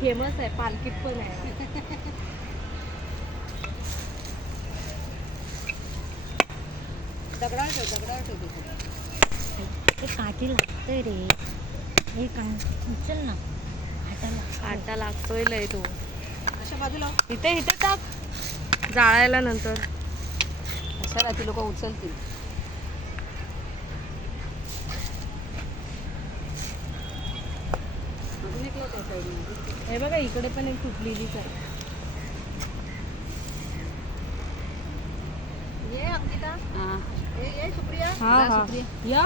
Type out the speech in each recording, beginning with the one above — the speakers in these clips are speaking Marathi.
फेमस आहे, पालखीत पण आहे. दगडाळ ठेव ते काठी लागतोय रे. हे काय उचल ना. काटा लागतोय लय तो. अशा बाजूला इथे इथे टाक जाळायला नंतर. अशा ती लोक उचलतील. अजून एक लोक आहे. हे बघा इकडे पण एक तुटलेलीच आहे. ये अंकिता. ये सुप्रिया. हा या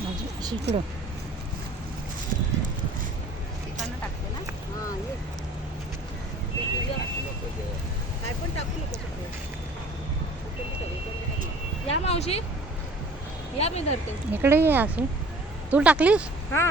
माझी शिकडं. तिकडनं टाकते ना. हां ये. काय पण टाकू नको सगळं. या मावशी या, मी धरते. इकडे ये असे. तू टाकलीस? हा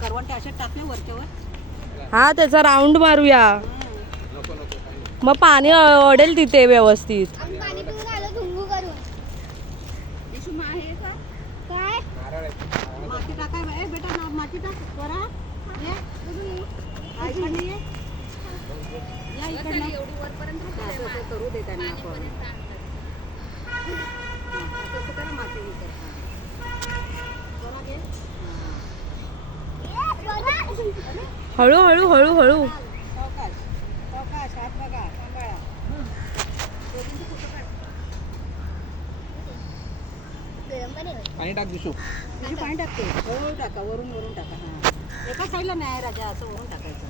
करवंटे असे टाकले वरच्यावर. हा त्याचा राऊंड मारूया, मग पाणी अडेल तिथे व्यवस्थित. पाणी पिऊन आलो धुंगू करून. काय माती टाकाय बेटा ना, माती टाक करा. ये इकडनं ये. या इकडनं एवढी वरपर्यंत करू दे त्यांना आपण. तसं करा माती घे. हळू हळू हळू हळू. सावकाश सावकाश हात बघा सांभाळा. पाणी टाक दिसू. त्याची पाणी टाकते. वरून टाका, वरून टाका. हां एका साईडला नाही राजा, असं वरून टाकायचं.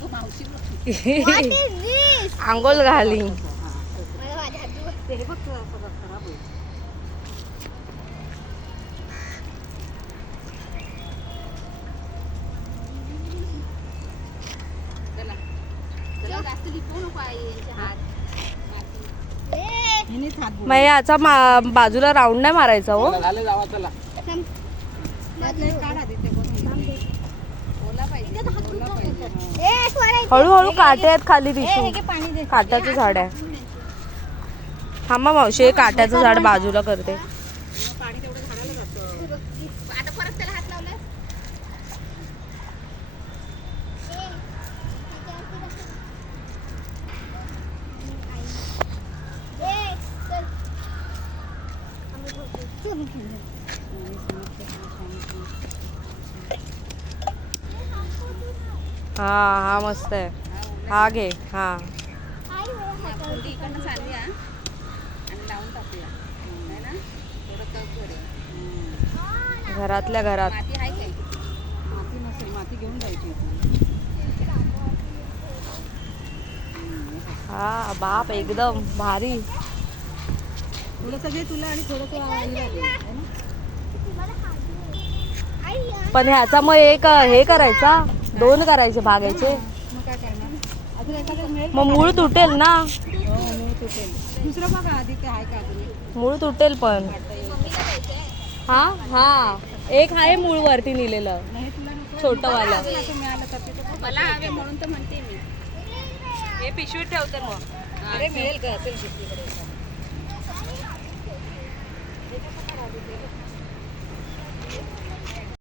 तू मावशी What is this? आंघोळ घाली. मला माझ्या हात ते हे बघ सगळं खराब होईल. जास्त लिपवू नको यांचे हात. ह्यानेच हात मग याचा बाजूला राऊंड नाही मारायचा हो. झालं जावा चला. काढा तिथे बघून. ओला पाहिजे, ओला पाहिजे. ए स्वरा हळूहळू काटे आहेत खाली दिसू. पाणी दे. काट्याचं झाड आहे. थांबा मावशी, काट्याचं झाड बाजूला करते. पाणी तेवढं झाडाला जातं. आता परत त्याला हात लावलाय. हा हा मस्त आहे. हा घे. हा कुंडी इकडनं चालूया आणि लावून टाकूया. है ना, थोडं तग भरूया. घरातल्या घरात. माती आहे काय? माती नसेल, माती घेऊन जायची. हा बाप एकदम भारी. थोडंसं घे तुला आणि थोडंसं. पण ह्याचा मग एक हे करायचा, 2 करायचे भागायचे. मग काय करणार? अजून एखादं मिळेल. मग मूळ तुटेल ना. मूळ तुटेल. दुसरं बघा आधी ते आहे का अजून. मूळ तुटेल पण. हा हा एक आहे मूळ वरती नेलेलं नाही तुला नको. छोटं वालं. अजून असं मिळालं तर ते मला हवे म्हणून तर म्हणते मी. हे पिशवीत ठेवते मग. अरे मिळेल का असेल शिकलीकडे.